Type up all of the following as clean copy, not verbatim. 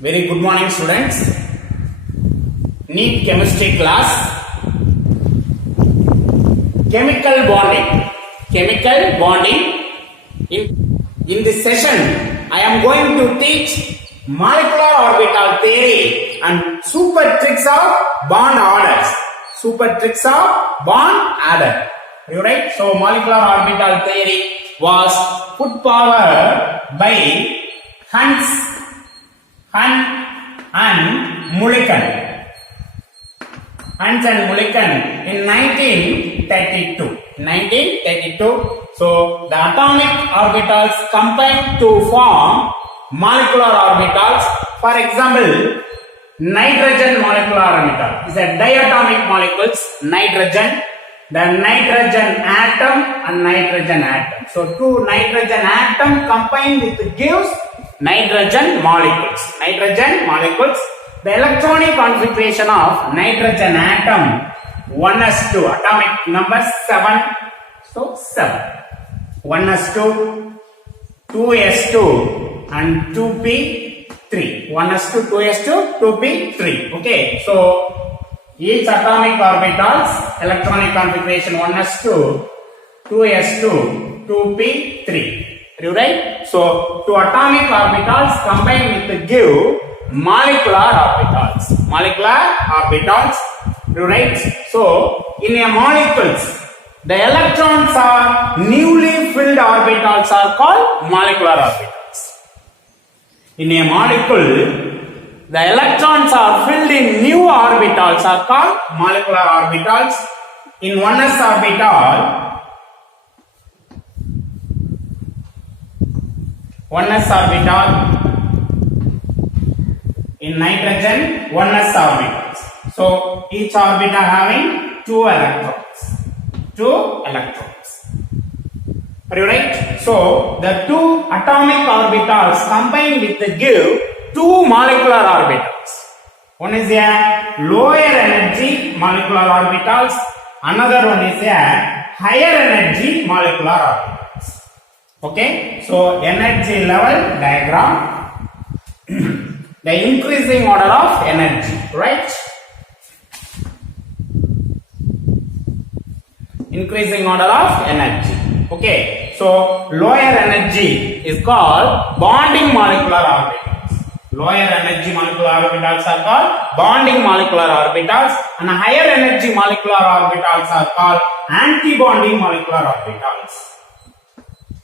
Very good morning, students. NEET chemistry class. Chemical bonding. Chemical bonding. In this session, I am going to teach molecular orbital theory and super tricks of bond orders. Super tricks of bond order. You right? So molecular orbital theory was put forward by Hunt and Mulliken. Hunt and Mulliken in 1932. So the atomic orbitals combine to form molecular orbitals. For example, nitrogen molecular orbital is a diatomic molecules. Nitrogen, the nitrogen atom and nitrogen atom. So two nitrogen atom combined with gives nitrogen molecules. Nitrogen molecules. The electronic configuration of nitrogen atom 1s2, atomic number 7. So 7. 1s2, 2s2 and 2p3. 1s2, 2s2, 2p3. Okay. So each atomic orbitals electronic configuration 1s2, 2s2, 2p3. You right? So two atomic orbitals combine with give molecular orbitals. Molecular orbitals. You right? So in a molecules, the electrons are newly filled orbitals are called molecular orbitals. In a molecule, the electrons are filled in new orbitals are called molecular orbitals. In 1s orbital, 1s orbital, in nitrogen 1s orbitals. So each orbital having two electrons. Are you right? So the two atomic orbitals combined with the give two molecular orbitals. One is a lower energy molecular orbitals. Another one is a higher energy molecular orbitals. Okay. So energy level diagram. The increasing order of energy, right? Increasing order of energy. Okay. So lower energy is called bonding molecular orbitals. Lower energy molecular orbitals are called bonding molecular orbitals, and higher energy molecular orbitals are called anti-bonding molecular orbitals.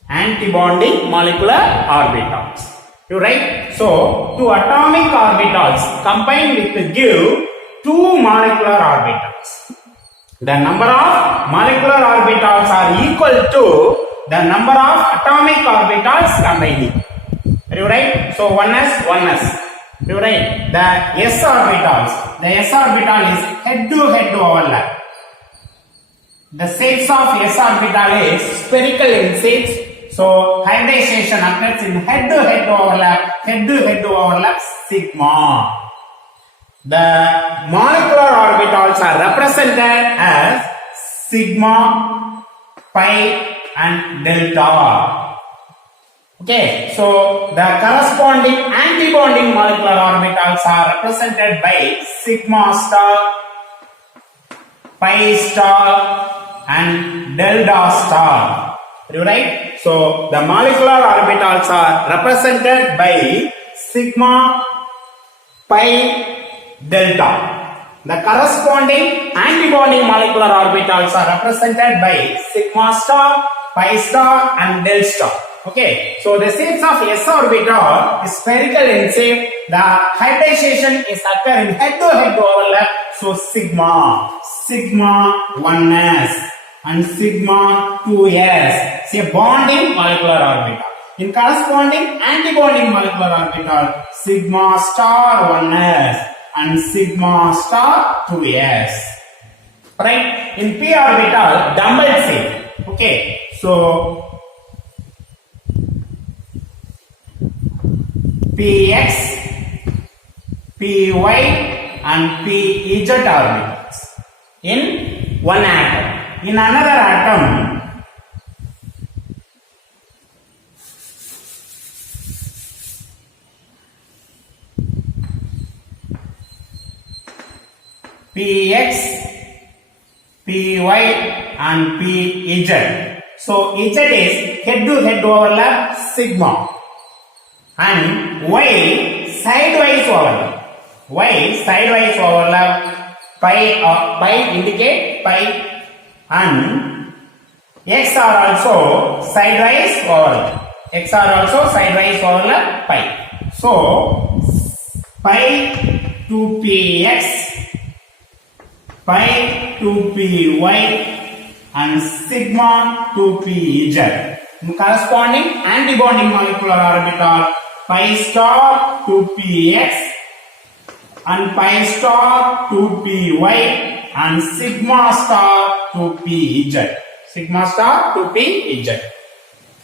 Anti-bonding molecular orbitals. You right? So two atomic orbitals combine with give two molecular orbitals. The number of molecular orbitals are equal to the number of atomic orbitals combining. Are you right? So 1s. You right? The s orbitals. The s orbital is head-to-head overlap. The sets of s orbital is spherical in sets. So hybridization occurs in head-to-head overlap sigma. The molecular orbitals are represented as sigma, pi and delta. Okay, so the corresponding anti-bonding molecular orbitals are represented by sigma star, pi star and delta star. Are you right? So the molecular orbitals are represented by sigma, pi, delta. The corresponding anti-bonding molecular orbitals are represented by sigma star, pi star and delta star. Okay. So the shapes of s orbital is spherical in shape. The hybridization is occurring head-to-head overlap. So sigma 1s and sigma 2s. See a bonding molecular orbital. In corresponding anti-bonding molecular orbital, sigma star 1s and sigma star 2s. Right? In p orbital, dumbbell shape. Okay. So px, py and pz orbitals in one atom. In another atom, px, py and pz. So z is head to head overlap sigma and y sidewise overlap. Y sidewise overlap pi indicate pi and x are also sidewise overlap. X are also sidewise overlap pi. So pi to px, pi to py and sigma to pz. Corresponding antibonding molecular orbital pi star to px and pi star to py and sigma star to pz. Sigma star to pz.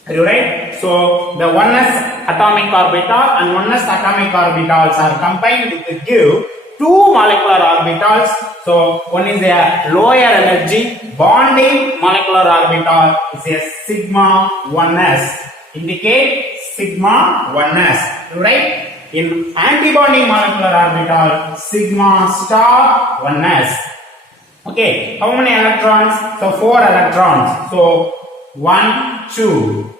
Are you right? So the 1s atomic orbital and 1s atomic orbitals are combined to give two molecular orbitals. So one is a lower energy bonding molecular orbital is a sigma 1s. Indicate sigma 1s. Right? In antibonding molecular orbital sigma star 1s. Okay, how many electrons? So 4 electrons. So 1, 2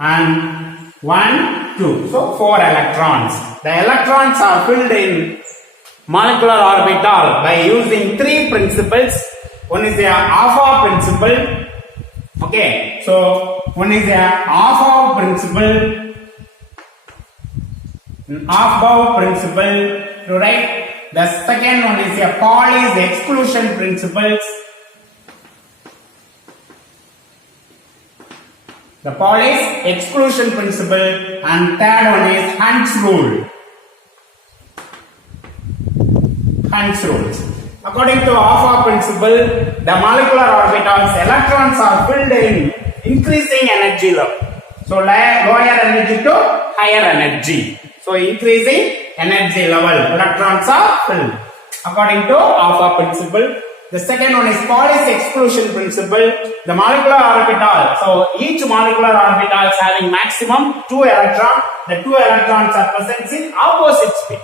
and 1, 2. So 4 electrons. The electrons are filled in molecular orbital by using 3 principles. One is the alpha principle. Okay, so one is the alpha principle, half-bow principle, to write. The second one is the Pauli's exclusion principles. The Pauli's exclusion principle, and third one is Hund's rule. Hund's rules. According to alpha principle, the molecular orbitals electrons are filled in increasing energy level. So lower energy to higher energy. So increasing energy level, electrons are filled. According to alpha principle. The second one is Pauli's exclusion principle. The molecular orbital. So each molecular orbital is having maximum 2 electrons. The 2 electrons are present in opposite spin.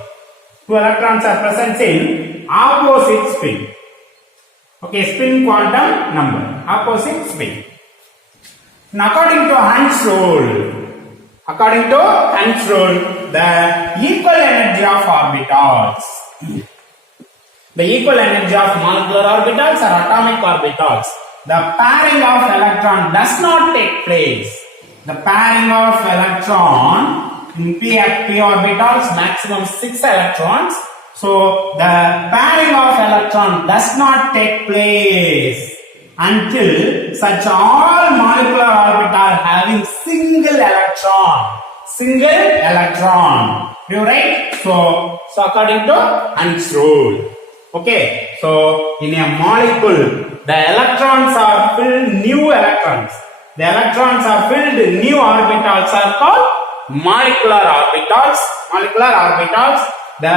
2 electrons are present in opposite spin. Okay, spin quantum number. Opposite spin. Now according to Hund's rule, the equal energy of orbitals. The equal energy of molecular orbitals or atomic orbitals. The pairing of electron does not take place. The pairing of electron in p orbitals maximum 6 electrons. So the pairing of electron does not take place until such all molecular orbital having single electron. You right? So according to Hund's rule. Okay, so in a molecule, the electrons are filled new electrons. The electrons are filled new orbitals are called molecular orbitals. The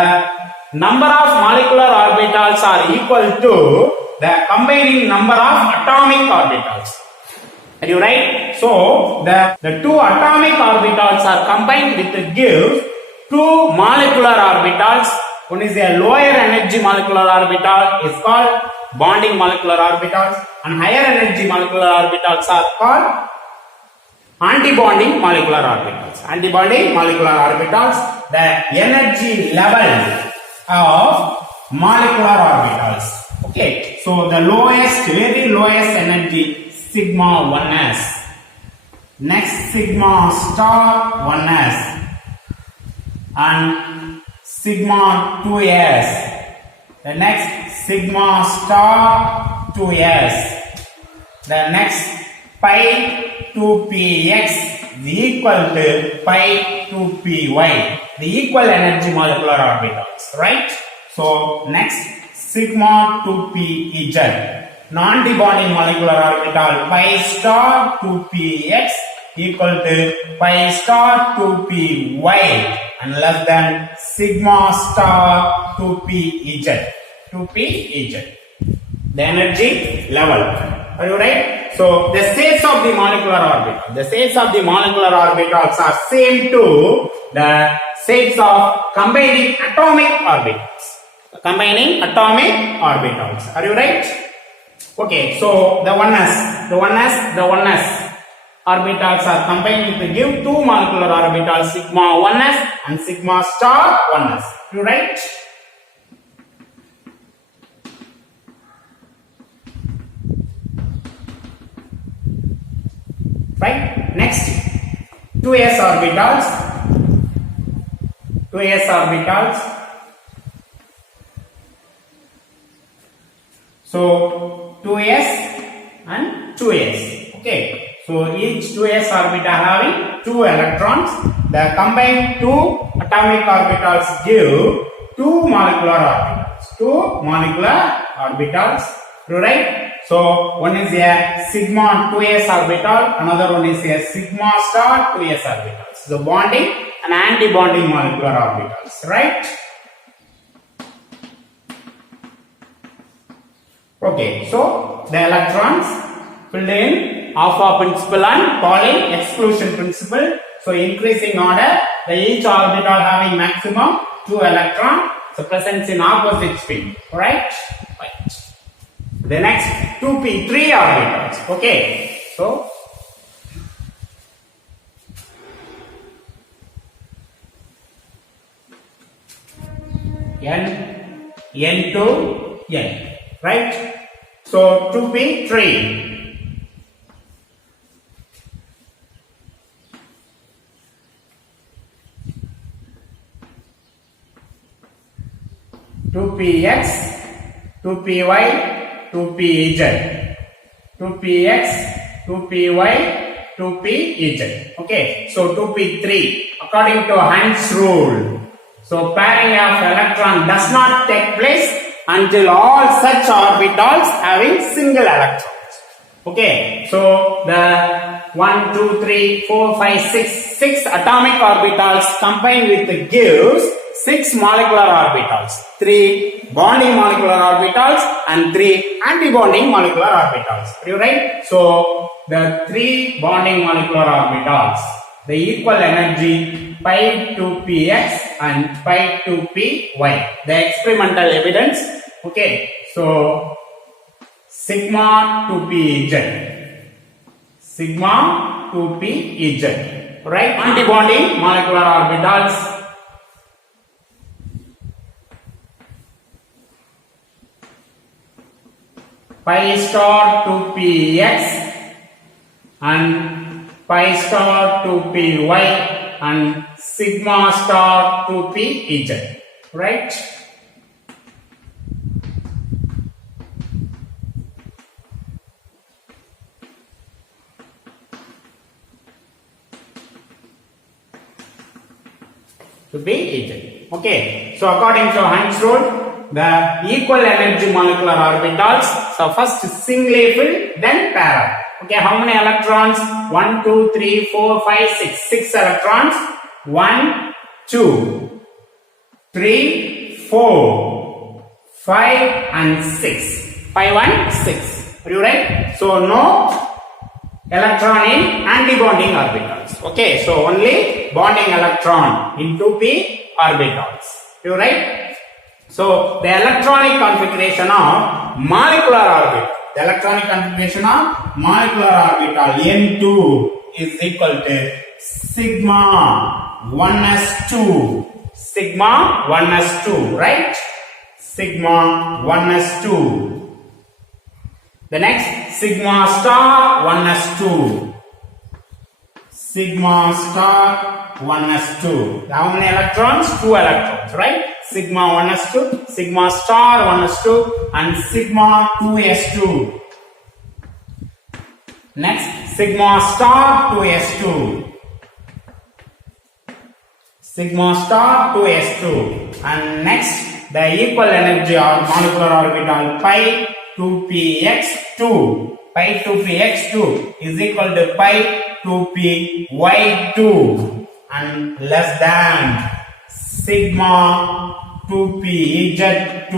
number of molecular orbitals are equal to the combining number of atomic orbitals. Are you right? So the 2 atomic orbitals are combined with give 2 molecular orbitals. One is a lower energy molecular orbital is called bonding molecular orbitals, and higher energy molecular orbitals are called antibonding molecular orbitals. The energy level of molecular orbitals. Okay, so the very lowest energy sigma 1s, next sigma star 1s, and sigma 2s, the next sigma star 2s, the next pi 2px is equal to pi 2py, the equal energy molecular orbitals, right? So next sigma 2pz, non-debonding molecular orbital pi star 2px equal to pi star 2py and less than sigma star 2pz. The energy level. Are you right? So the states of the molecular orbital. The states of the molecular orbitals are same to the states of combining atomic orbitals. combining atomic orbitals. Are you right? Okay, so the oneness orbitals are combined to give two molecular orbitals, sigma 1s and sigma star 1s. You right? Right? Next, 2s orbitals. So 2s and 2s. Okay. So each 2s orbital having 2 electrons. The combined 2 atomic orbitals give 2 molecular orbitals. Right? So one is a sigma 2s orbital, another one is a sigma star 2s orbitals. So bonding and anti-bonding molecular orbitals. Right? Okay, so the electrons filled in alpha principle and Pauling exclusion principle. So increasing order, each orbital having maximum 2 electrons. So presents in opposite spin. Right? Right. The next 2p3 orbitals. Okay, so n to n. Right? So 2p3. 2px, 2py, 2pz, 2px, 2py, 2pz. Okay, so 2p3 according to Heinz rule. So pairing of electron does not take place until all such orbitals having single electrons. Okay, so the 1, 2, 3, 4, 5, 6 atomic orbitals combined with gives 6 molecular orbitals, 3 bonding molecular orbitals and 3 anti-bonding molecular orbitals. Are you right? So the 3 bonding molecular orbitals, the equal energy pi 2px and pi 2py. The experimental evidence. Okay, so sigma 2pz, sigma 2pz. Right? Anti-bonding molecular orbitals. Pi star 2px and pi star 2py and sigma star 2pz. Right? To be EZ. Okay. So according to Heinz rule, the equal energy molecular orbitals. So first singly filled, then pair up. Okay, how many electrons? 1, 2, 3, 4, 5, 6. 6 electrons. 1, 2, 3, 4, 5 and 6. 5 and 6. Are you right? So no electron in anti-bonding orbitals. Okay, so only bonding electron in 2p orbitals. Are you right? So the electronic configuration of molecular orbital. The electronic configuration of molecular orbital N2 is equal to sigma 1s2. Sigma 1s2, right? Sigma 1s2. The next sigma star 1s2. Sigma star 1s2. How many electrons? 2 electrons, right? Sigma 1s2, sigma star 1s2 and sigma 2s2. Next, sigma star 2s2. Sigma star 2s2. And next, the equal energy of molecular orbital pi 2px2. Pi 2px2 is equal to pi 2py2 and less than sigma 2pz2.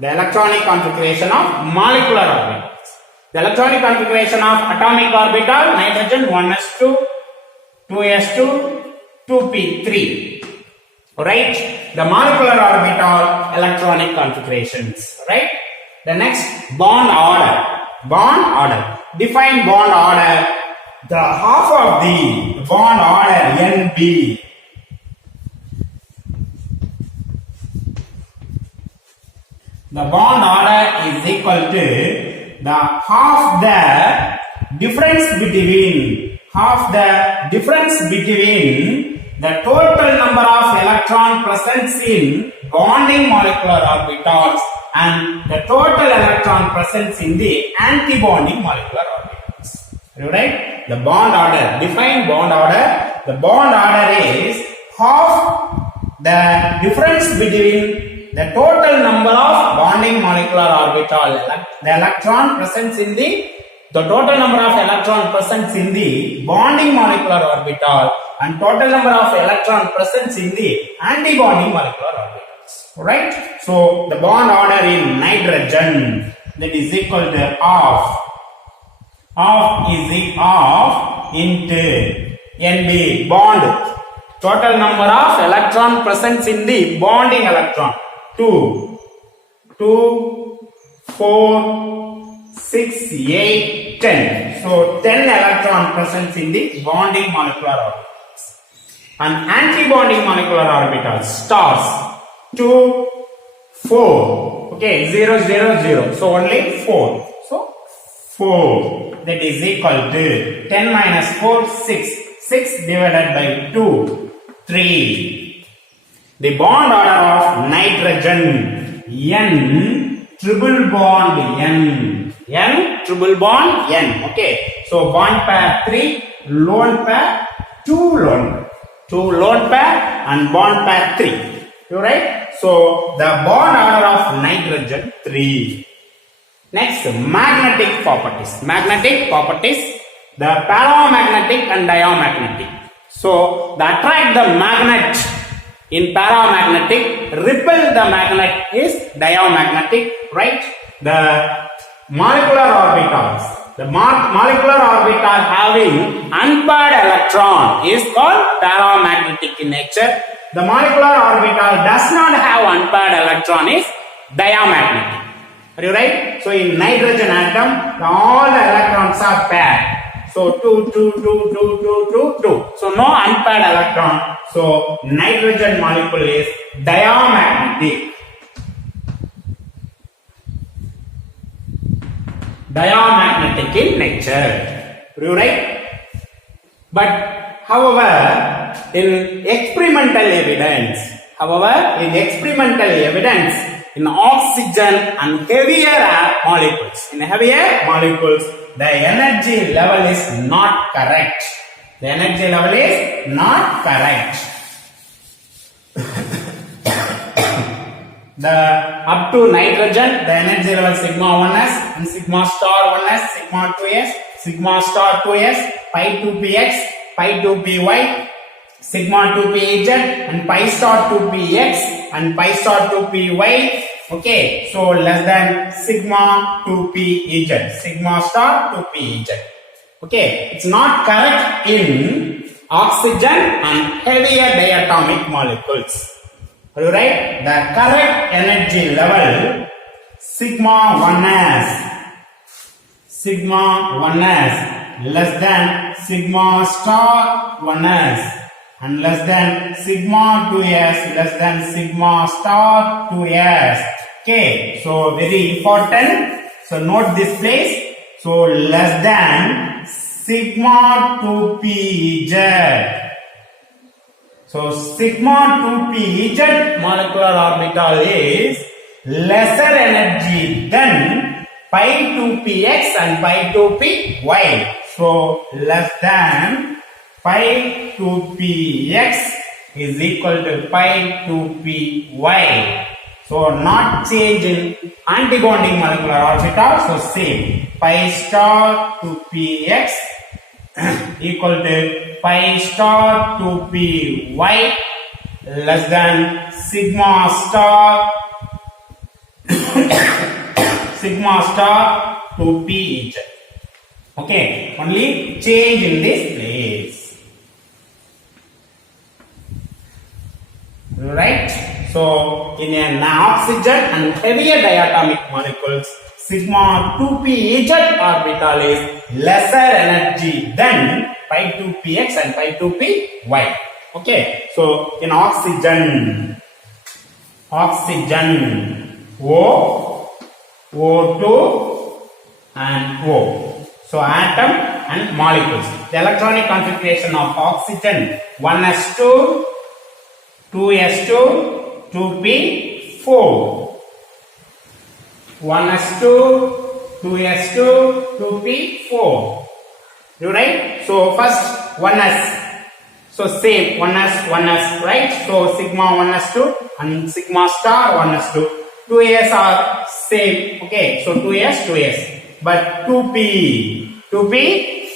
The electronic configuration of molecular orbitals. The electronic configuration of atomic orbital nitrogen 1s2, 2s2, 2p3. Right? The molecular orbital electronic configurations. Right? The next, bond order. Bond order. Define bond order. The half of the bond order NB. The bond order is equal to the half the difference between the total number of electron presence in bonding molecular orbitals and the total electron presence in the anti-bonding molecular orbitals. Right? The bond order. Define bond order. The bond order is half the difference between the total number of bonding molecular orbital, the electron presence in the total number of electron presence in the bonding molecular orbital and total number of electron presence in the anti-bonding molecular orbitals. Right? So the bond order in nitrogen, that is equal to half into NB, bond, total number of electron presence in the bonding electron. 2, 4, 6, 8, 10. So 10 electron presence in the bonding molecular orbitals. And anti-bonding molecular orbitals, stars, 2, 4. Okay, 0, 0, 0. So only 4. So 4. That is equal to 10 minus 4, 6. 6 divided by 2, 3. The bond order of nitrogen, N triple bond N. N triple bond N. Okay. So bond pair 3, lone pair 2 lone. 2 lone pair and bond pair 3. You right? So the bond order of nitrogen 3. Next, magnetic properties. Magnetic properties. The paramagnetic and diamagnetic. So the attract the magnet in paramagnetic, repel the magnet is diamagnetic, right? The molecular orbitals, the molecular orbital having unpaired electron is called paramagnetic in nature. The molecular orbital does not have unpaired electron is diamagnetic. Are you right? So in nitrogen atom, all the electrons are paired. So 2, 2, 2, 2, 2, 2, 2. So no unpaired electron. So nitrogen molecule is diamagnetic. Diamagnetic in nature. Are you right? But however, in experimental evidence, in oxygen and heavier molecules, the energy level is not correct. The energy level is not correct. The up to nitrogen, the energy level sigma 1s and sigma star 1s, sigma 2s, sigma star 2s, pi 2px, pi 2py, sigma 2pz and pi star 2px and pi star 2py. Okay, so less than sigma 2pz, sigma star 2pz. Okay, it's not correct in oxygen and heavier diatomic molecules. Are you right? The correct energy level sigma 1s less than sigma star 1s and less than sigma 2s less than sigma star 2s. Okay, so very important. So note this place. So less than sigma 2pz. So sigma 2pz molecular orbital is lesser energy than pi 2px and pi 2py. So less than pi 2px is equal to pi 2py. So not change in antibonding molecular orbital. So same pi star 2px equal to pi star 2py less than sigma star 2pz. Okay, only change in this place. in an oxygen and heavier diatomic molecules, sigma 2p z orbital is lesser energy than pi 2px and pi 2py. Okay, so in oxygen O, O2 and O. So atom and molecules. The electronic configuration of oxygen 1s2, 2s2, 2p4. 1s2, 2s2, 2p4. You right? So first 1s. So same 1s, right? So sigma 1s2 and sigma star 1s2. 2s are same. Okay, so 2s. But 2p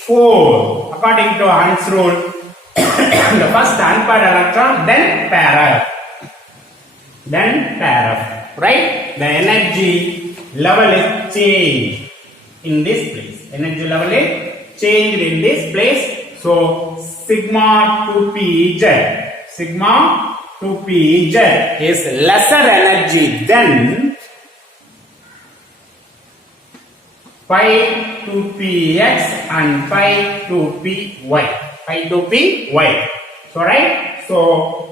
4. According to Hund's rule, the first unpaired electron, then pair up. Right? The energy level is changed in this place. Energy level is changed in this place. So sigma 2p z is lesser energy than pi 2px and pi 2py. So right? So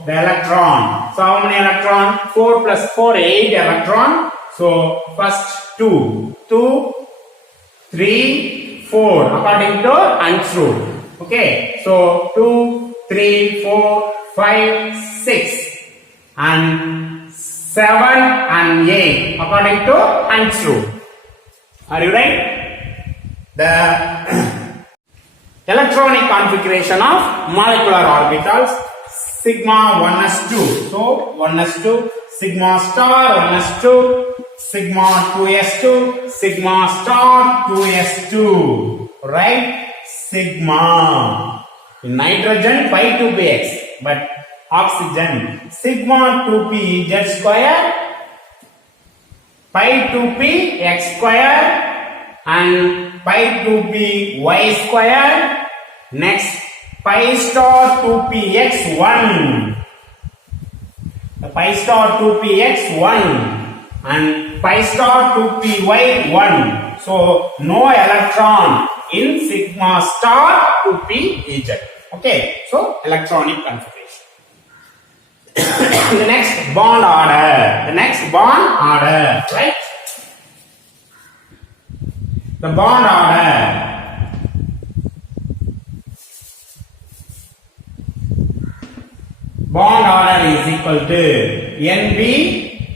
the electron. So how many electron? 4 plus 4, 8 electron. So first 2, 3, 4 according to Hund's rule. Okay, so 2, 3, 4, 5, 6 and 7 and 8 according to Hund's rule. Are you right? The electronic configuration of molecular orbitals, sigma 1s2. So 1s2, sigma star 1s2, sigma 2s2, sigma star 2s2. Right? Sigma. In nitrogen pi 2px, but oxygen sigma 2p z square, pi 2p x square and pi 2p y square. Next pi star 2p x 1. The pi star 2p x 1 and pi star 2p y 1. So no electron in sigma star 2p z. Okay, so electronic configuration. The next bond order. Right? The bond order. Bond order is equal to Nb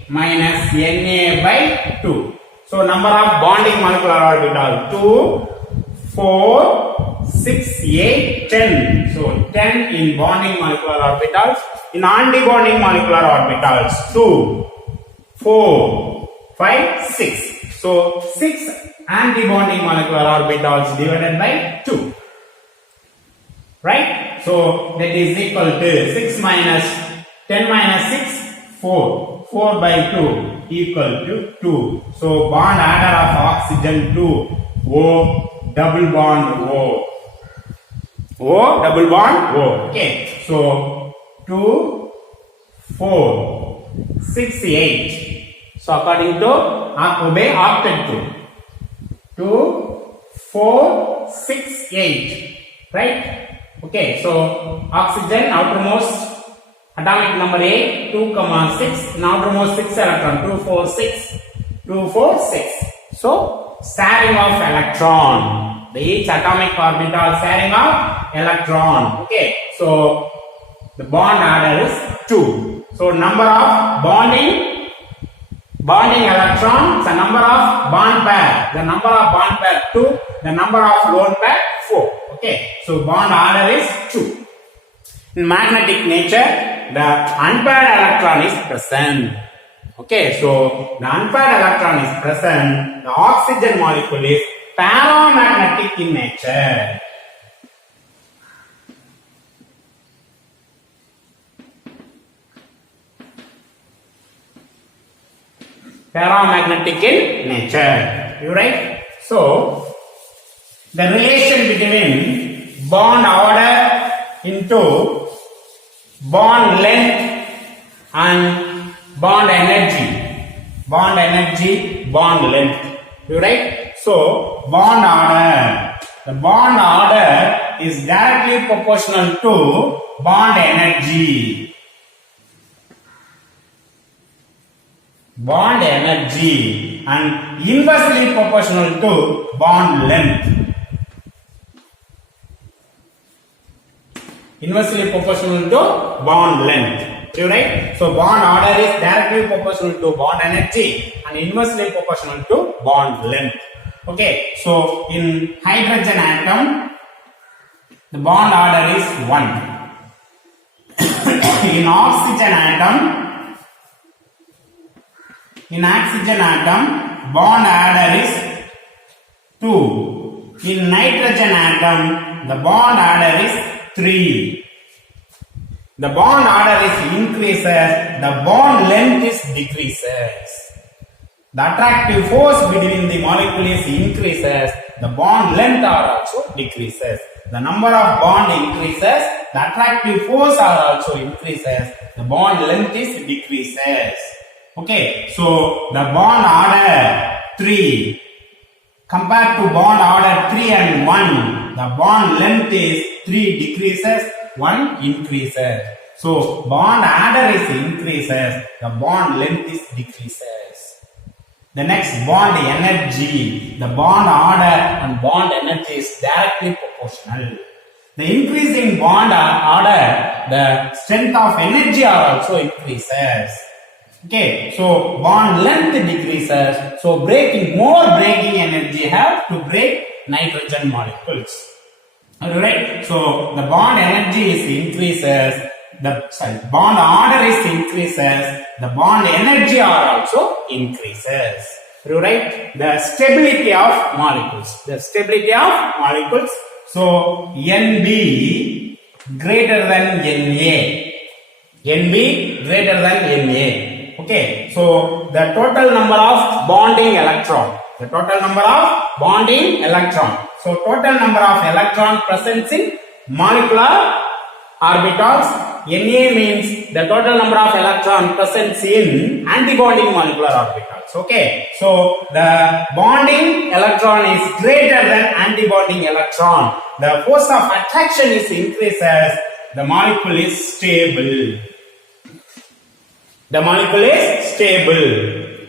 minus Na by 2. So number of bonding molecular orbital 2, 4, 6, 8, 10. So 10 in bonding molecular orbitals. In antibonding molecular orbitals 2, 4, 5, 6. So 6 antibonding molecular orbitals divided by 2. Right? So that is equal to 6 minus 10 minus 6, 4. 4 by 2 equal to 2. So bond order of oxygen 2. O double bond O. O double bond O. Okay. So 2, 4, 6, 8. So according to obey octet rule. 2, 4, 6, 8. Right? Okay, so oxygen outermost atomic number 8, 2, 6, and outermost 6 electron, 2, 4, 6, 2, 4, 6. So sharing of electron. The each atomic orbital sharing of electron. Okay, so the bond order is 2. So number of bonding electrons, the number of bond pair. The number of bond pair 2, the number of lone pair 4. Okay, so bond order is 2. In magnetic nature, the unpaired electron is present. Okay, so the unpaired electron is present. The oxygen molecule is paramagnetic in nature. Paramagnetic in nature. You right? So the relation between bond order into bond length and bond energy, bond length. You right? So bond order. The bond order is directly proportional to bond energy. Bond energy and inversely proportional to bond length. Inversely proportional to bond length. You right? So bond order is directly proportional to bond energy and inversely proportional to bond length. Okay, so in hydrogen atom, the bond order is 1. In oxygen atom, bond order is 2. In nitrogen atom, the bond order is 3. The bond order is increases, the bond length is decreases. The attractive force between the molecules increases, the bond length are also decreases. The number of bond increases, the attractive force are also increases, the bond length is decreases. Okay, so the bond order 3 compared to bond order 3 and 1, the bond length is 3 decreases, 1 increases. So bond order is increases, the bond length is decreases. The next, bond energy. The bond order and bond energy is directly proportional. The increase in bond order, the strength of energy are also increases. Okay, so bond length decreases. So more breaking energy have to break nitrogen molecules. Alright, so the bond energy is increases. Bond order is increases, the bond energy are also increases. Right? The stability of molecules. So NB greater than NA. NB greater than NA. Okay. So the total number of bonding electron. So total number of electron present in molecular orbitals. Na means the total number of electron present in antibonding molecular orbitals. Okay, so the bonding electron is greater than antibonding electron. The force of attraction is increases. The molecule is stable.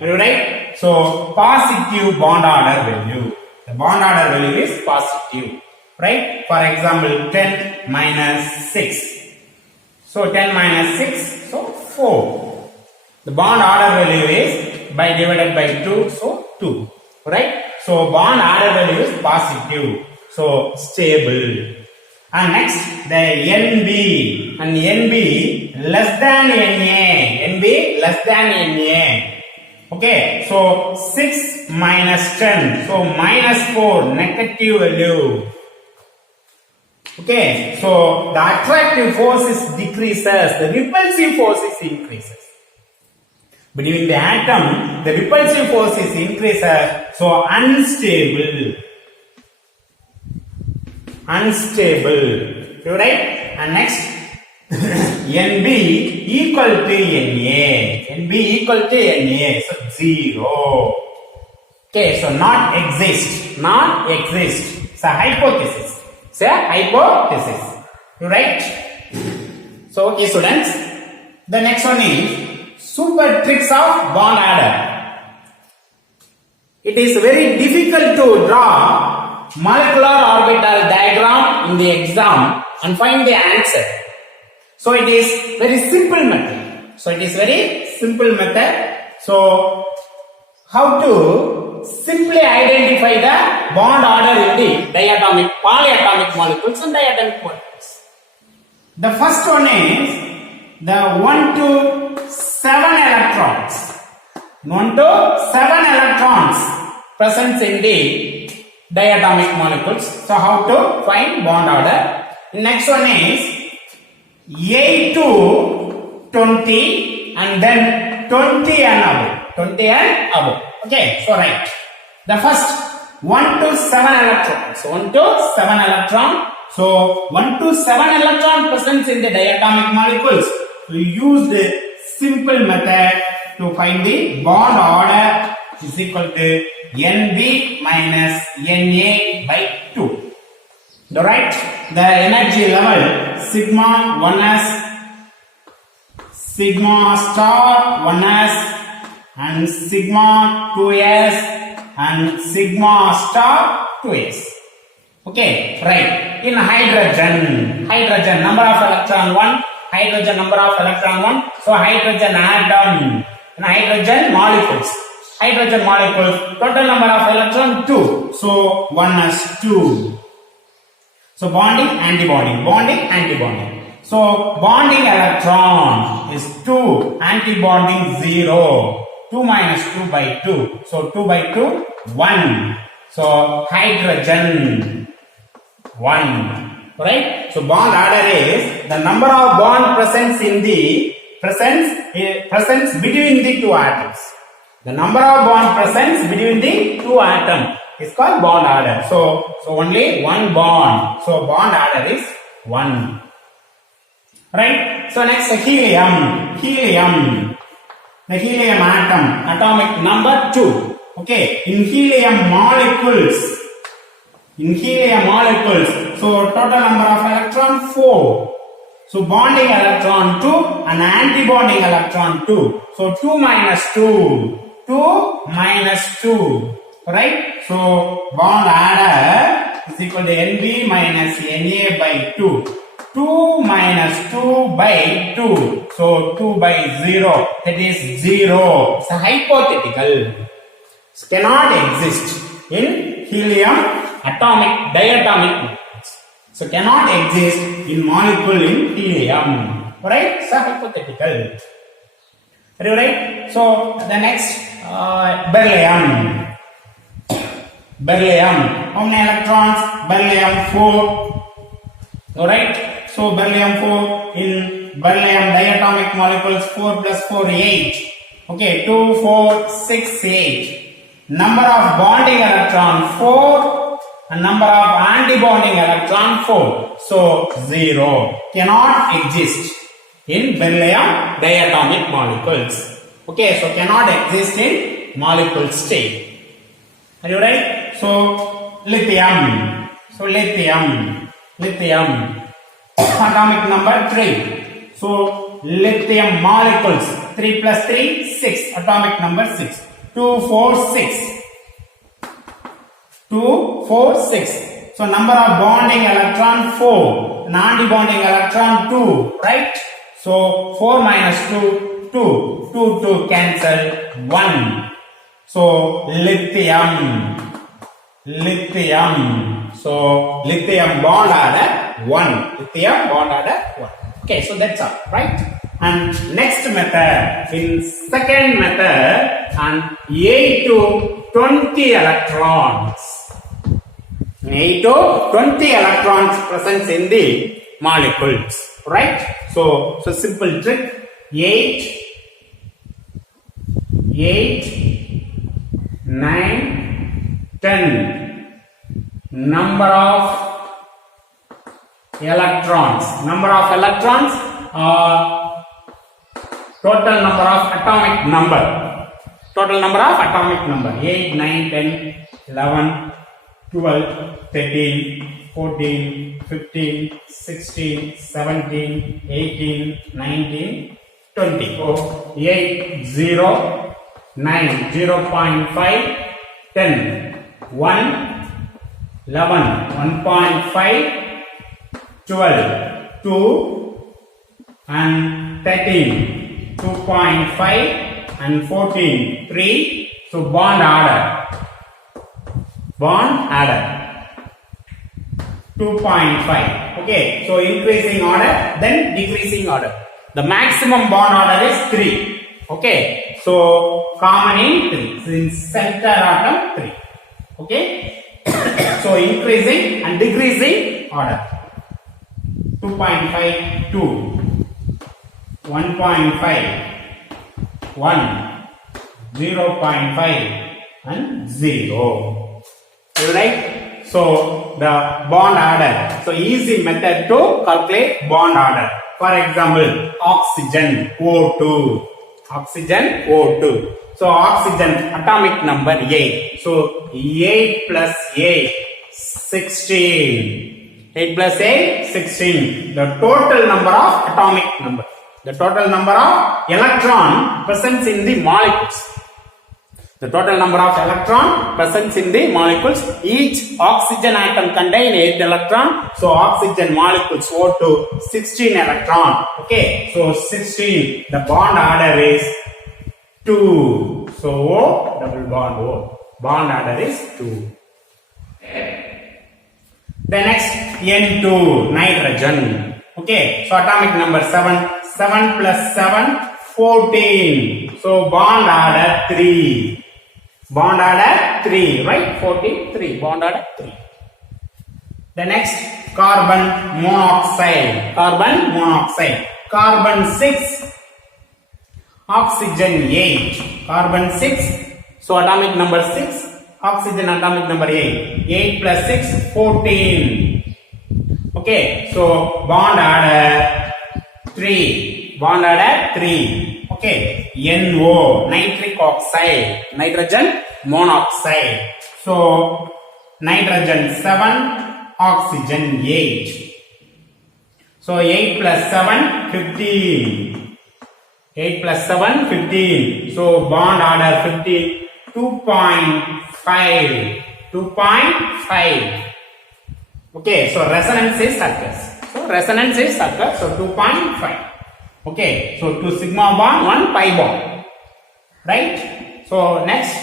Alright. So positive bond order value. The bond order value is positive. Right? For example, 10 minus 6. So 10 minus 6, so 4. The bond order value is by divided by 2, so 2. Right? So bond order value is positive. So stable. And next, the NB and NB less than Na. NB less than Na. Okay, so 6 minus 10, so minus 4, negative value. Okay, so the attractive force is decreases, the repulsive force is increases. Between the atom, the repulsive force is increases, so unstable. Right? And next, NB equal to Na. NB equal to Na, so 0. Okay, so not exist. It's a hypothesis. Right? So, okay, students, the next one is super tricks of bond order. It is very difficult to draw molecular orbital diagram in the exam and find the answer. So, it is very simple method. So, how to simply identify the bond order in the diatomic, polyatomic molecules and diatomic molecules. The first one is the 1 to 7 electrons. 1 to 7 electrons present in the diatomic molecules. So how to find bond order? Next one is 8 to 20 and then 20 and above. Okay, so right. The first 1 to 7 electrons. 1 to 7 electron. So 1 to 7 electron present in the diatomic molecules. We use the simple method to find the bond order is equal to NB minus NA by 2. Alright, the energy level sigma 1s, sigma star 1s, and sigma 2s, and sigma star 2s. Okay, right. In hydrogen, number of electron 1, hydrogen number of electron 1. So hydrogen atom, in hydrogen molecules, total number of electron 2. So 1 is 2. So bonding, antibonding. So bonding electron is 2, antibonding 0. 2 minus 2 by 2. So 2 by 2, 1. So hydrogen 1. Right? So bond order is the number of bond presence in the presence between the two atoms. The number of bond presence between the two atoms is called bond order. So only one bond. So bond order is 1. Right? So next helium. The helium atom, atomic number 2. Okay, in helium molecules, so total number of electron 4. So bonding electron 2 and antibonding electron 2. So 2 minus 2. 2 minus 2. Right? So bond order is equal to NB minus NA by 2. 2 minus 2 by 2. So 2 by 0. That is 0. It's a hypothetical. It cannot exist in helium diatomic molecules. So cannot exist in molecule in helium. Right? It's a hypothetical. Are you right? So the next beryllium. How many electrons? Beryllium 4. Alright. So beryllium 4 in beryllium diatomic molecules 4 plus 4 8. Okay, 2, 4, 6, 8. Number of bonding electron 4. And number of antibonding electron 4. So 0. Cannot exist in beryllium diatomic molecules. Okay, so cannot exist in molecule state. Are you right? So lithium. Atomic number 3. So lithium molecules 3 plus 3 6. Atomic number 6. 2, 4, 6. 2, 4, 6. So number of bonding electron 4. Non-bonding electron 2. Right? So 4 minus 2, 2. 2 cancel 1. So lithium. So lithium bond order 1. Okay, so that's all. Right? And next method, in second method, and 8 to 20 electrons. 8 to 20 electrons present in the molecules. Right? So simple trick. 8, 9, 10. Number of electrons. Total number of atomic number. 8, 9, 10, 11, 12, 13, 14, 15, 16, 17, 18, 19, 20. Oh, 8, 0, 9, 0.5, 10, 1, 11, 1.5, 12, 2, and 13, 2.5, and 14, 3. So bond order 2.5. Okay, so increasing order, then decreasing order. The maximum bond order is 3. Okay, so common in 3. So in center atom 3. Okay, so increasing and decreasing order. 2.5, 2, 1.5, 1, 0.5, and 0. Alright? So the bond order. So easy method to calculate bond order. For example, oxygen O2. Oxygen O2. So oxygen atomic number 8. So 8 plus 8, 16. 8 plus 8, 16. The total number of atomic number. The total number of electron present in the molecules. The total number of electron present in the molecules. Each oxygen atom contain 8 electron. So oxygen molecules O2 16 electron. Okay. So 16. The bond order is 2. So O double bond O. Bond order is 2. The next N2 nitrogen. Okay. So atomic number 7. 7 plus 7 14. So bond order 3. Bond order 3, right? 43. Bond order 3. The next carbon monoxide. Carbon monoxide. Carbon 6. Oxygen 8. Carbon 6. So atomic number 6. Oxygen atomic number 8. 8 plus 6, 14. Okay. So bond order 3. Bond order 3. Okay, NO, nitric oxide, nitrogen monoxide. So, nitrogen 7, oxygen 8. So, 8 plus 7, 15. 8 plus 7, 15. So, bond order 15, 2.5. 2.5. Okay, so resonance is occurs. So, resonance is occurs, so 2.5. Okay, so 2 sigma bond, 1 pi bond, right? So next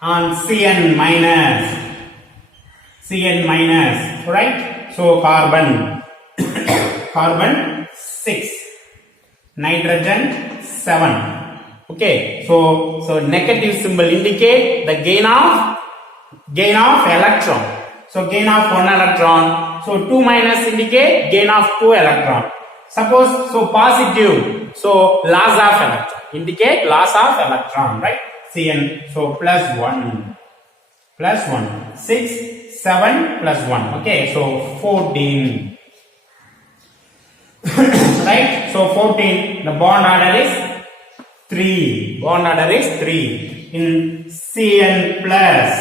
on Cn minus, right? So carbon, carbon 6, nitrogen 7. Okay, so negative symbol indicate the gain of electron. So gain of 1 electron. So 2 minus indicate gain of 2 electron. Suppose, so positive, so loss of electron, indicate loss of electron, right? Cn, so plus 1, 6, 7 plus 1, okay, so 14, right? So 14, the bond order is 3, bond order is 3, in Cn plus,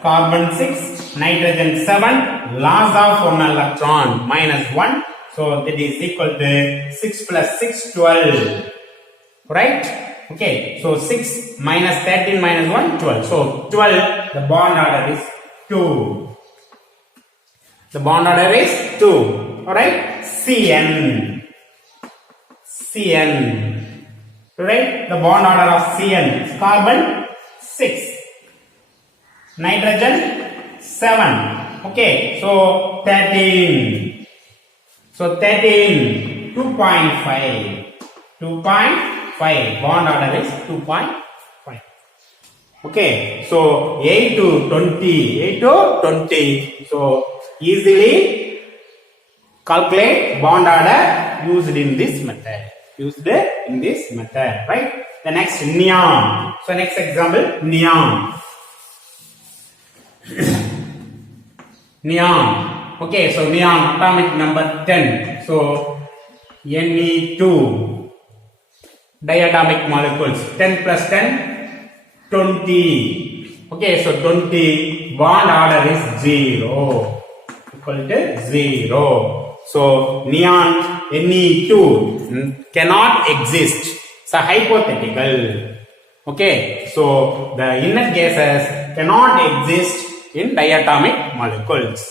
carbon 6, nitrogen 7, loss of 1 electron, minus 1. So that is equal to 6 plus 6, 12. Right? Okay. So 6 minus 13 minus 1, 12. So 12, the bond order is 2. The bond order is 2. Alright? Cn. Right? The bond order of Cn is carbon 6. Nitrogen 7. Okay, so 13. So 13, 2.5. 2.5. Bond order is 2.5. Okay, so 8 to 20. 8 to 20. So easily calculate bond order used in this method. Right? The next neon. So next example, neon. Neon. Okay, so neon atomic number 10. So Ne2 diatomic molecules. 10 plus 10, 20. Okay, so 20. Bond order is 0. Equal to 0. So neon Ne2 cannot exist. It's a hypothetical. Okay, so the inner gases cannot exist in diatomic molecules.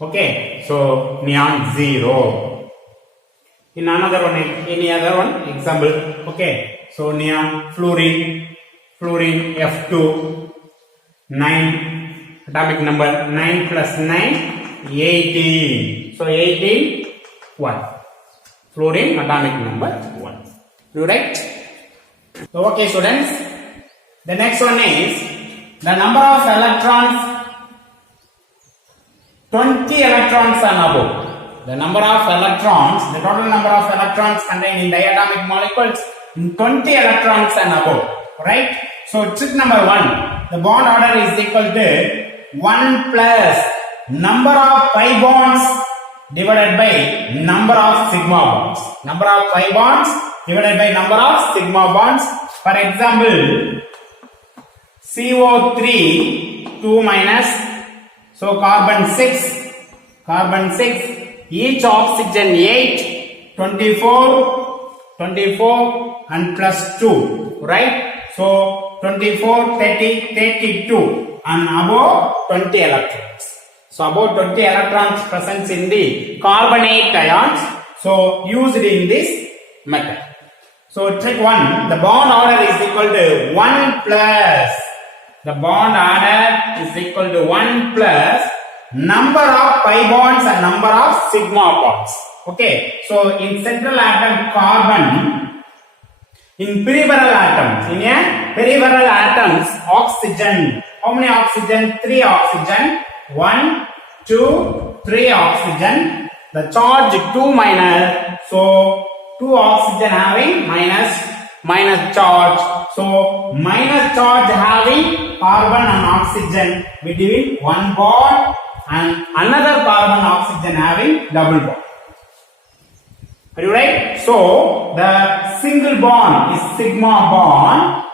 Okay, so neon 0. In another one, any other one example. Okay, so neon fluorine F2 9, atomic number 9 plus 9, 18. So 18 1. Fluorine atomic number 1. You right? So okay students, the next one is the number of electrons, 20 electrons and above. The number of electrons, the total number of electrons contained in diatomic molecules, 20 electrons and above. Right? So trick number 1, the bond order is equal to 1 plus number of pi bonds divided by number of sigma bonds. Number of pi bonds divided by number of sigma bonds. For example, CO3 2 minus, so carbon 6, each oxygen 8, 24 and plus 2, right? So 24, 30, 32 and above 20 electrons. So about 20 electrons present in the carbonate ions, so used in this method. So trick 1, the bond order is equal to 1 plus, the bond order is equal to 1 plus number of pi bonds and number of sigma bonds. Okay, so in central atom carbon, in peripheral atoms, oxygen, how many oxygen? 3 oxygen, 1, 2, 3 oxygen, the charge 2 minus, so 2 oxygen having minus charge, so minus charge having carbon and oxygen between one bond and another carbon oxygen having double bond. Are you right? So the single bond is sigma bond.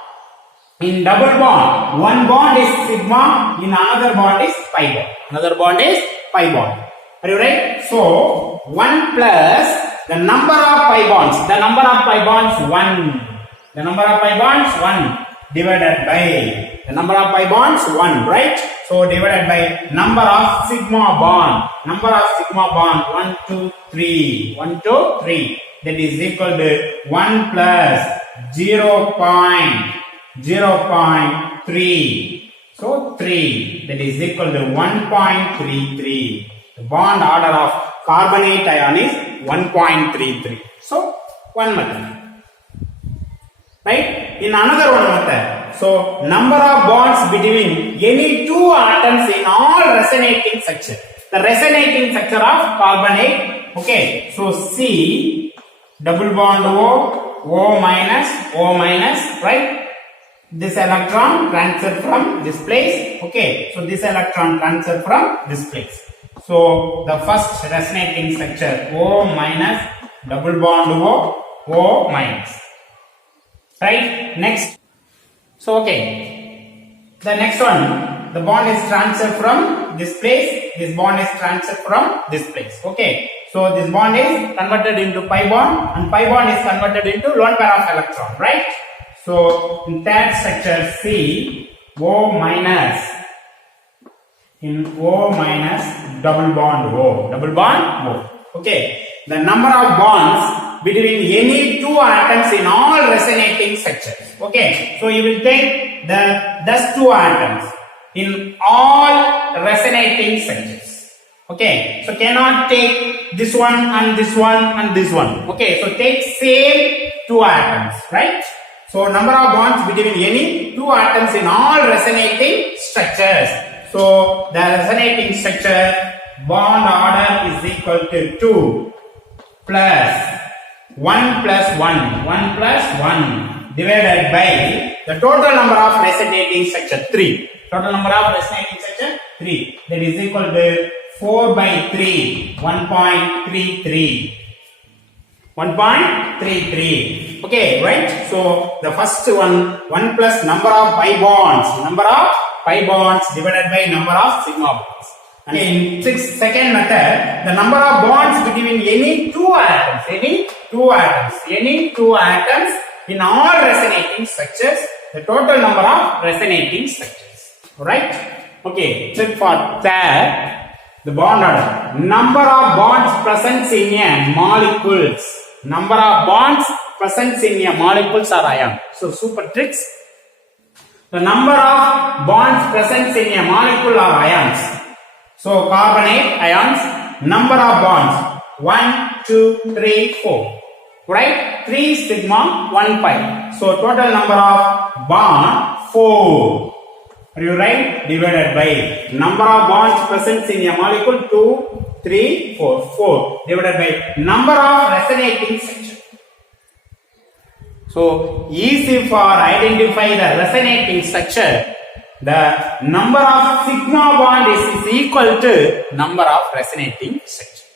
In double bond, one bond is sigma, in another bond is pi bond. Another bond is pi bond. Are you right? So 1 plus the number of pi bonds. The number of pi bonds 1. The number of pi bonds 1 divided by the number of pi bonds 1, right? So divided by number of sigma bond. Number of sigma bond 1, 2, 3. 1, 2, 3. That is equal to 1 plus 0.3. So 3. That is equal to 1.33. The bond order of carbonate ion is 1.33. So one method. Right? In another one method. So number of bonds between any two atoms in all resonating structure. The resonating structure of carbonate. Okay. So C double bond O minus, right? This electron transferred from this place. Okay. So this electron transferred from this place. So the first resonating structure O minus double bond O minus. Right? Next. So okay. The next one, the bond is transferred from this place. This bond is transferred from this place. Okay. So this bond is converted into pi bond and pi bond is converted into lone pair of electron. Right? So in third structure C O minus, in O minus double bond O. Okay. The number of bonds between any two atoms in all resonating structures. Okay. So you will take thus two atoms in all resonating structures. Okay. So cannot take this one and this one and this one. Okay. So take same two atoms. Right? So number of bonds between any two atoms in all resonating structures. So the resonating structure bond order is equal to 2 plus 1 plus 1 divided by the total number of resonating structure 3. Total number of resonating structure 3. That is equal to 4 by 3, 1.33. 1.33. Okay, right? So the first one, 1 plus number of pi bonds divided by number of sigma bonds. And in second method, the number of bonds between any two atoms in all resonating structures, the total number of resonating structures. Alright? Okay, check for third, the bond order. Number of bonds present in a molecules. Number of bonds present in a molecules or ion. So super tricks. The number of bonds present in a molecule or ions. So carbonate ions, number of bonds 1, 2, 3, 4. Right? 3 sigma, 1 pi. So total number of bond 4. Are you right? Divided by number of bonds present in a molecule 2, 3, 4. 4 divided by number of resonating structure. So easy for identify the resonating structure. The number of sigma bond is equal to number of resonating structure.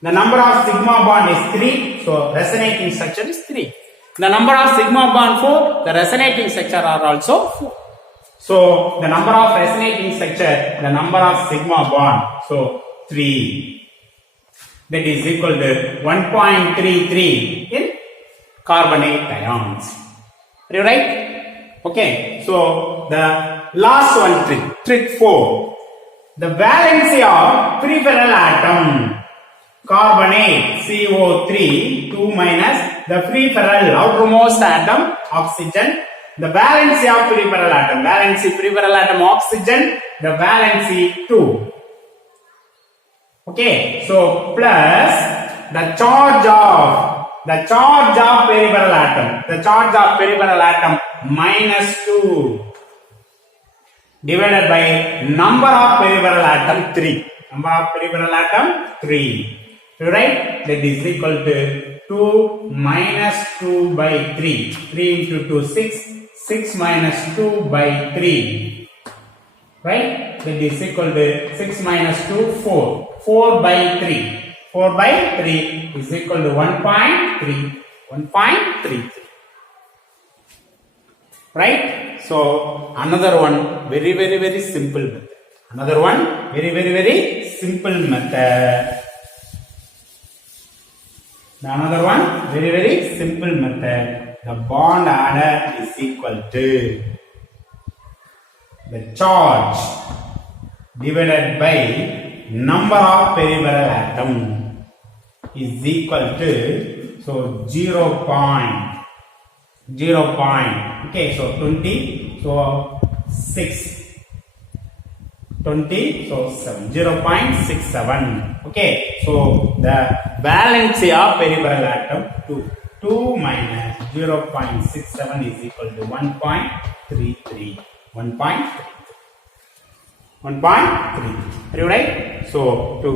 The number of sigma bond is 3, so resonating structure is 3. The number of sigma bond 4, the resonating structure are also 4. So the number of resonating structure, the number of sigma bond, so 3. That is equal to 1.33 in carbonate ions. Are you right? Okay, so the last one trick 4. The valency of peripheral atom, carbonate CO3, 2 minus the peripheral outermost atom, oxygen. The valency of peripheral atom, peripheral atom oxygen, the valency 2. Okay, so plus the charge of peripheral atom, minus 2 divided by number of peripheral atom 3. Number of peripheral atom 3. Right? That is equal to 2 minus 2 by 3. 3 into 2, 6. 6 minus 2 by 3. Right? That is equal to 6 minus 2, 4. 4 by 3. 4 by 3 is equal to 1.3. 1.33. Right? So, another one very simple method. Another one very simple method. Another one very simple method. The bond order is equal to the charge divided by number of peripheral atom is equal to, so 0. Okay, so 20, so 6. 20, so 7. 0.67. Okay, so the valency of peripheral atom 2. 2 minus 0.67 is equal to 1.33. 1.33. Are you right? So to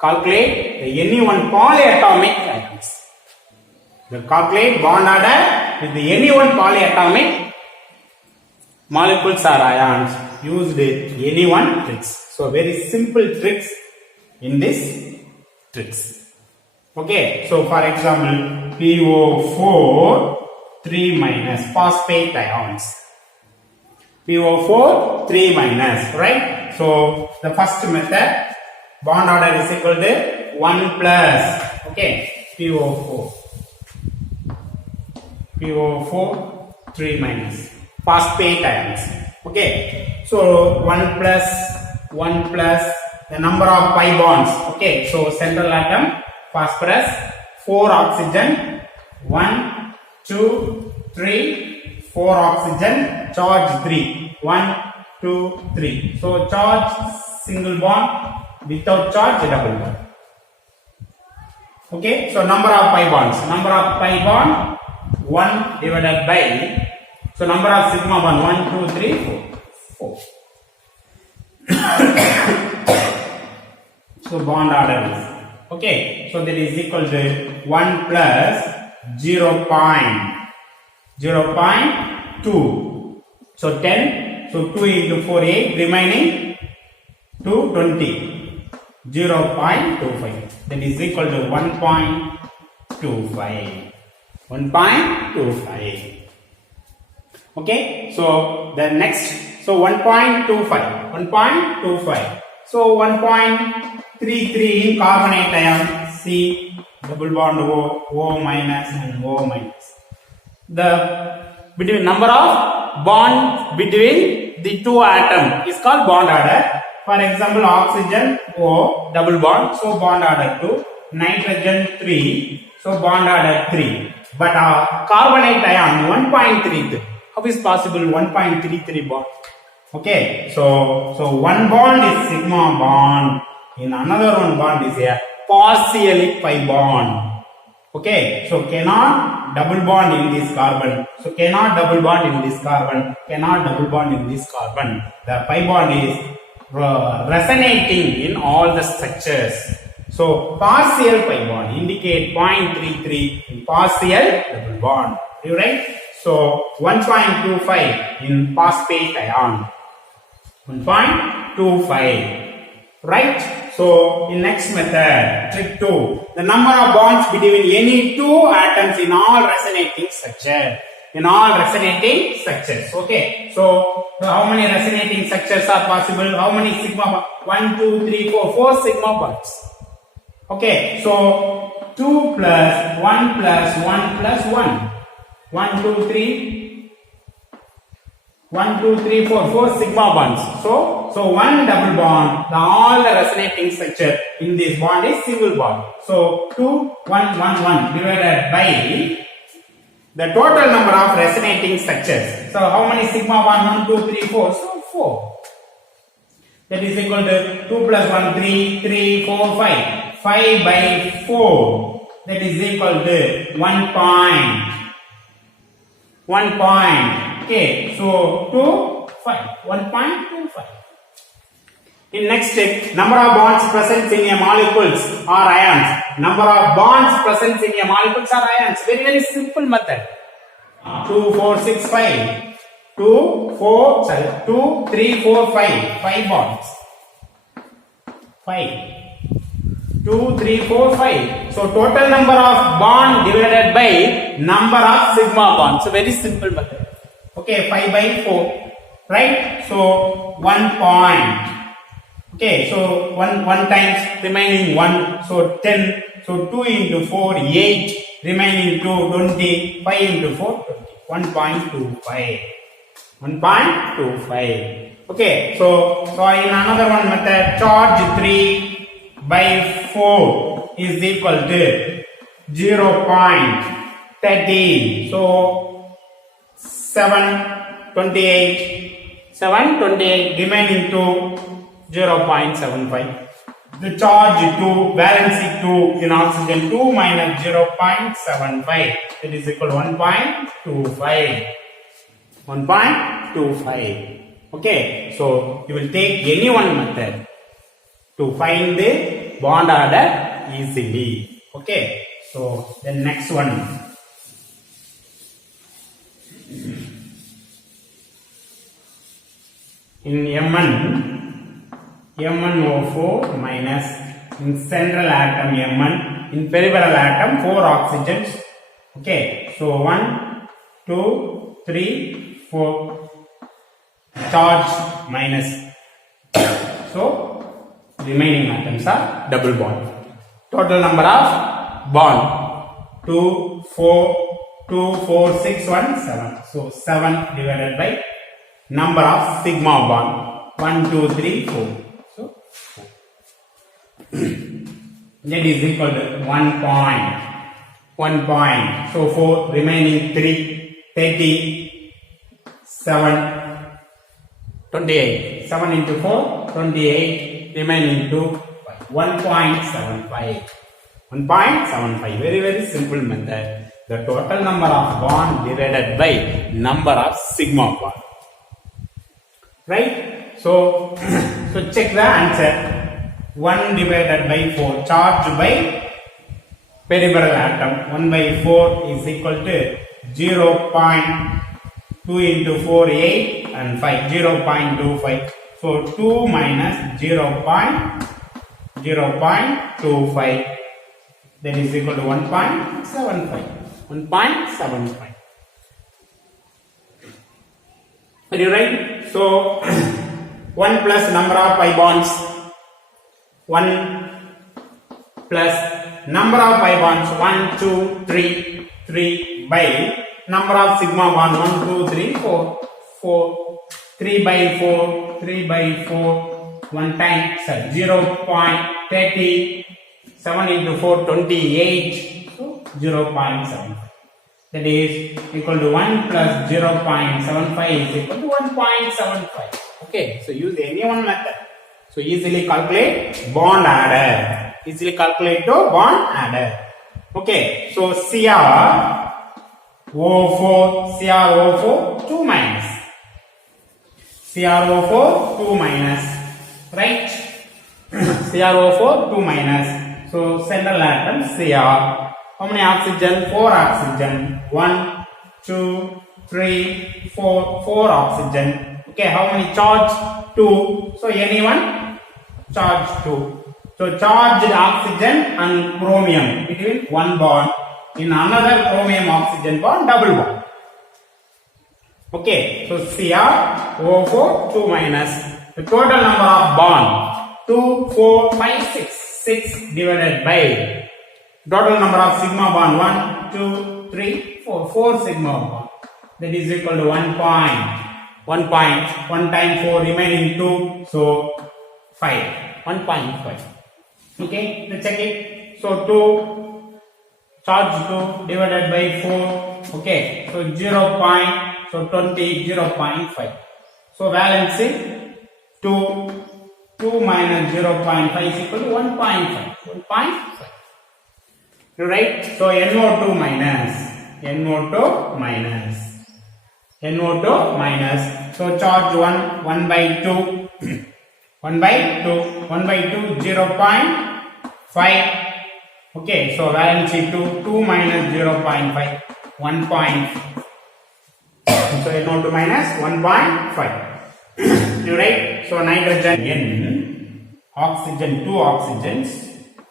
calculate the NE1 polyatomic atoms, the calculate bond order with the NE1 polyatomic molecules or ions used NE1 tricks. So very simple tricks in this tricks. Okay, so for example, PO4 3 minus phosphate ions. PO4 3 minus, right? So the first method, bond order is equal to 1 plus. Okay, PO4 3 minus phosphate ions. Okay, so 1 plus the number of pi bonds. Okay, so central atom phosphorus, 4 oxygen, 1 2 3 4 oxygen, charge 3, 1 2 3. So charge single bond, without charge double bond. Okay, so number of pi bonds, 1 divided by, so number of sigma bond 1 2 3 4. So bond order is, okay, so that is equal to 1 plus 0.2. So 10, so 2 into 4 8, remaining 2 20. 0.25. That is equal to 1.25. 1.25. Okay, so the next, so 1.25. 1.25. So 1.33 in carbonate ion, C double bond O minus and O minus. The between number of bonds between the two atoms is called bond order. For example, oxygen O double bond, so bond order 2. Nitrogen 3, so bond order 3. But carbonate ion 1.33. How is possible 1.33 bond? Okay, so one bond is sigma bond, in another one bond is a partially pi bond. Okay, so cannot double bond in this carbon. So cannot double bond in this carbon. Cannot double bond in this carbon. The pi bond is resonating in all the structures. So partial pi bond indicate 0.33 in partial double bond. You right? So 1.25 in phosphate ion. 1.25. Right? So, in next method, trick 2, the number of bonds between any two atoms in all resonating structure. In all resonating structures. Okay. So, how many resonating structures are possible? How many sigma bonds? 1, 2, 3, 4. 4 sigma bonds. Okay. So, 2 plus 1 plus 1 plus 1. 1, 2, 3. 1, 2, 3, 4. 4 sigma bonds. So one double bond, all the resonating structure in this bond is single bond. So 2, 1, 1, 1 divided by the total number of resonating structures. So how many sigma bond? 1, 2, 3, 4. So 4. That is equal to 2 plus 1, 3, 3, 4, 5. 5 by 4. That is equal to 1 point. 1 point. Okay. So 2, 5. 1.25. In next step, number of bonds present in a molecules are ions. Number of bonds present in a molecules are ions. Very, very simple method. 2, 4, 6, 5. 2, 3, 4, 5. 5 bonds. 5. 2, 3, 4, 5. So total number of bond divided by number of sigma bonds. So very simple method. Okay, 5 by 4. Right? So 1 point. Okay, so 1 times remaining 1, so 10, so 2 into 4, 8, remaining 2, 20, 5 into 4, 20, 1.25, 1.25. Okay, so in another one method, charge 3 by 4 is equal to 0.30, so 728, remaining 2, 0.75. The charge 2, valency 2 in oxygen 2 minus 0.75. It is equal to 1.25. 1.25. Okay, so you will take any one method to find the bond order easily. Okay, so the next one. In M1O4 minus in central atom M1, in peripheral atom 4 oxygens. Okay, so 1, 2, 3, 4 charge minus. So remaining atoms are double bond. Total number of bond 2, 4, 6, 1, 7. So 7 divided by number of sigma bond 1, 2, 3, 4. So, that is equal to 1 point. 1 point. So, 4 remaining 3, 30, 7, 28. 7 into 4, 28. Remaining 2, 1.75. 1.75. Very, very simple method. The total number of bond divided by number of sigma bond. Right? So check the answer. 1 divided by 4. Charge by peripheral atom. 1 by 4 is equal to 0.2 into 4, 8 and 5. 0.25. So 2 minus 0.25. That is equal to 1.75. 1.75. Are you right? So 1 plus number of pi bonds, 1 plus number of pi bonds 1, 2, 3, 3 by number of sigma bond 1, 2, 3, 4, 4, 3 by 4, 3 by 4, 1 time 0.30, 7 into 4, 28, so 0.75. That is equal to 1 plus 0.75 is equal to 1.75. Okay, so use any one method. So easily calculate bond order. Easily calculate the bond order. Okay, so CrO4, 2 minus. CrO4, 2 minus. Right? CrO4, 2 minus. So central atom Cr. How many oxygen? 4 oxygen. 1, 2, 3, 4. 4 oxygen. Okay, how many charge? 2. So anyone charge 2. So charged oxygen and chromium between one bond, in another chromium oxygen bond, double bond. Okay, so CrO4 2 minus the total number of bond 2, 4, 5, 6. 6 divided by total number of sigma bond 1, 2, 3, 4. 4 sigma bond, that is equal to 1 times 4 remaining 2, so 5. 1.5. Okay, let's check it. So 2 charge 2 divided by 4. Okay, so 0.5. So valency 2 minus 0.5 is equal to 1.5. 1.5. Right? So NO2 minus. So charge 1 by 2. 1 by 2, 0.5. Okay, so valency 2 minus 0.5, 1.5. So NO2 minus 1.5. You right? So nitrogen N, oxygen 2 oxygens,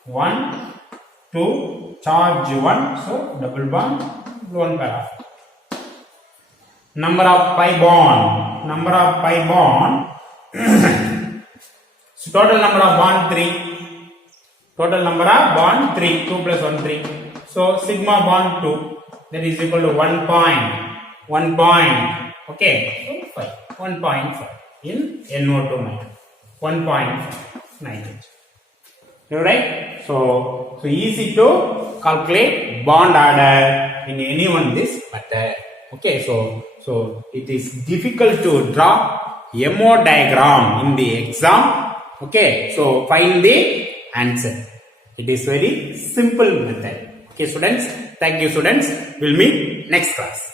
1, 2, charge 1, so double bond, lone pair. Number of pi bond. So total number of bond 3. 2 plus 1 3. So sigma bond 2, that is equal to 1 point. Okay, so 5. 1.5 in NO2 minus 1.5 nitrogen. You right? So easy to calculate bond order in any one this method. Okay, so it is difficult to draw MO diagram in the exam. Okay, so find the answer. It is very simple method. Okay, students. Thank you, students. We'll meet next class.